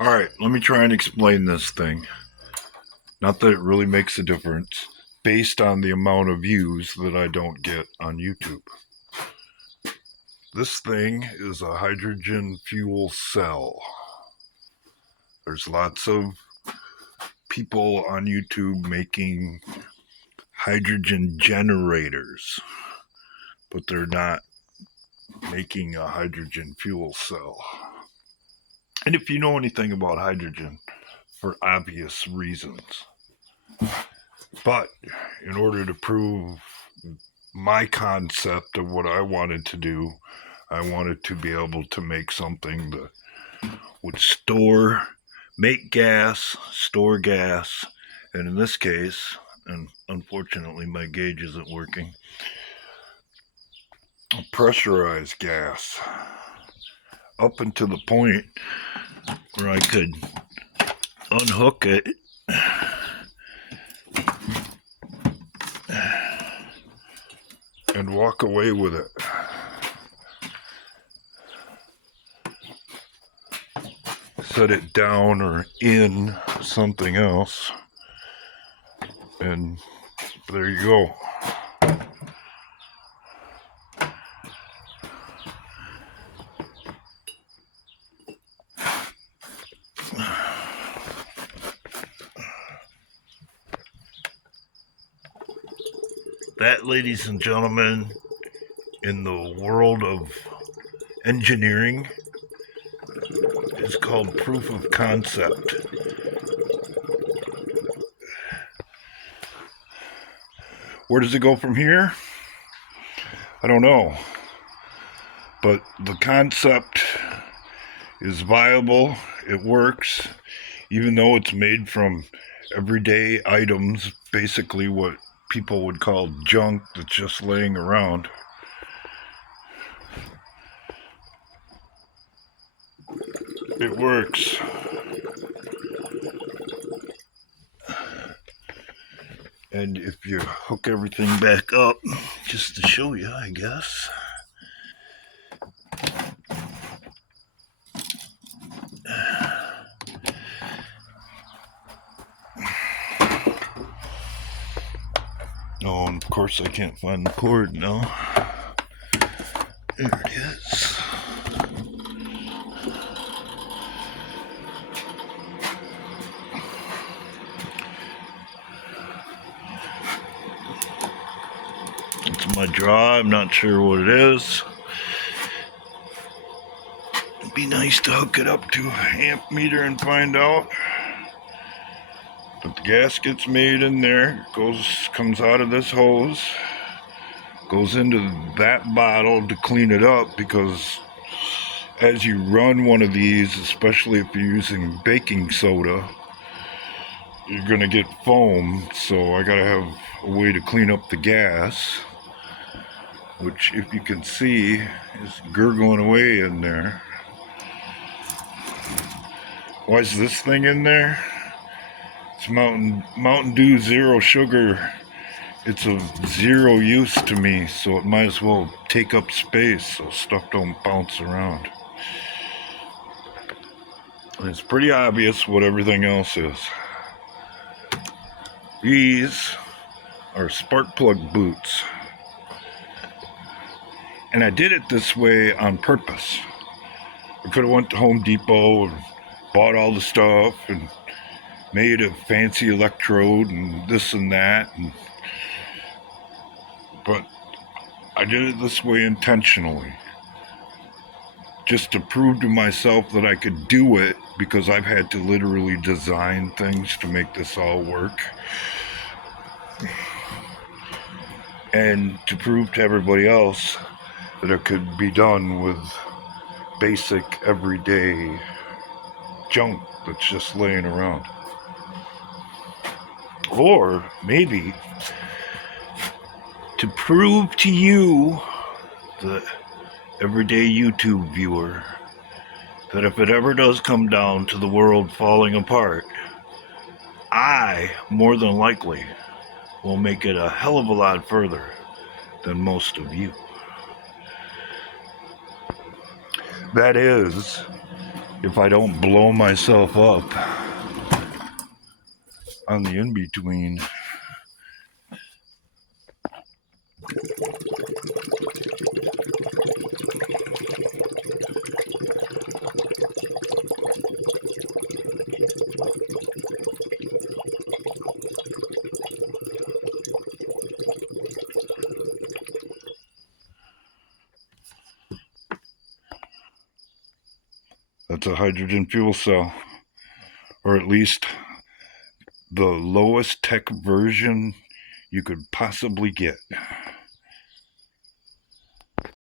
Alright, let me try and explain this thing. Not that it really makes a difference, based on the amount of views that I don't get on YouTube. This thing is a hydrogen fuel cell. There's lots of people on YouTube making hydrogen generators, but they're not making a hydrogen fuel cell. And if you know anything about hydrogen, for obvious reasons. But in order to prove my concept of what I wanted to do, I wanted to be able to make something that would make gas, store gas, and in this case, and unfortunately my gauge isn't working, pressurized gas up until the point where I could unhook it and walk away with it. Set it down or in something else, and there you go. That, ladies and gentlemen, in the world of engineering, is called proof of concept. Where does it go from here? I don't know. But the concept is viable, it works, even though it's made from everyday items, basically what people would call junk that's just laying around. It works. And if you hook everything back up, just to show you, I guess. Oh, and of course I can't find the cord now. There it is. It's my draw, I'm not sure what it is. It'd be nice to hook it up to an amp meter and find out. But the gas gets made in there, comes out of this hose, goes into that bottle to clean it up, because as you run one of these, especially if you're using baking soda, you're gonna get foam, so I gotta have a way to clean up the gas, which, if you can see, is gurgling away in there. Why is this thing in there? It's Mountain Dew Zero Sugar. It's of zero use to me, so it might as well take up space so stuff don't bounce around. And it's pretty obvious what everything else is. These are spark plug boots. And I did it this way on purpose. I could have went to Home Depot and bought all the stuff and made a fancy electrode and this and that, but I did it this way intentionally, just to prove to myself that I could do it, because I've had to literally design things to make this all work, and to prove to everybody else that it could be done with basic everyday junk that's just laying around. Or maybe to prove to you, the everyday YouTube viewer, that if it ever does come down to the world falling apart, I, more than likely, will make it a hell of a lot further than most of you. That is, if I don't blow myself up on the in-between. That's a hydrogen fuel cell, or at least the lowest tech version you could possibly get.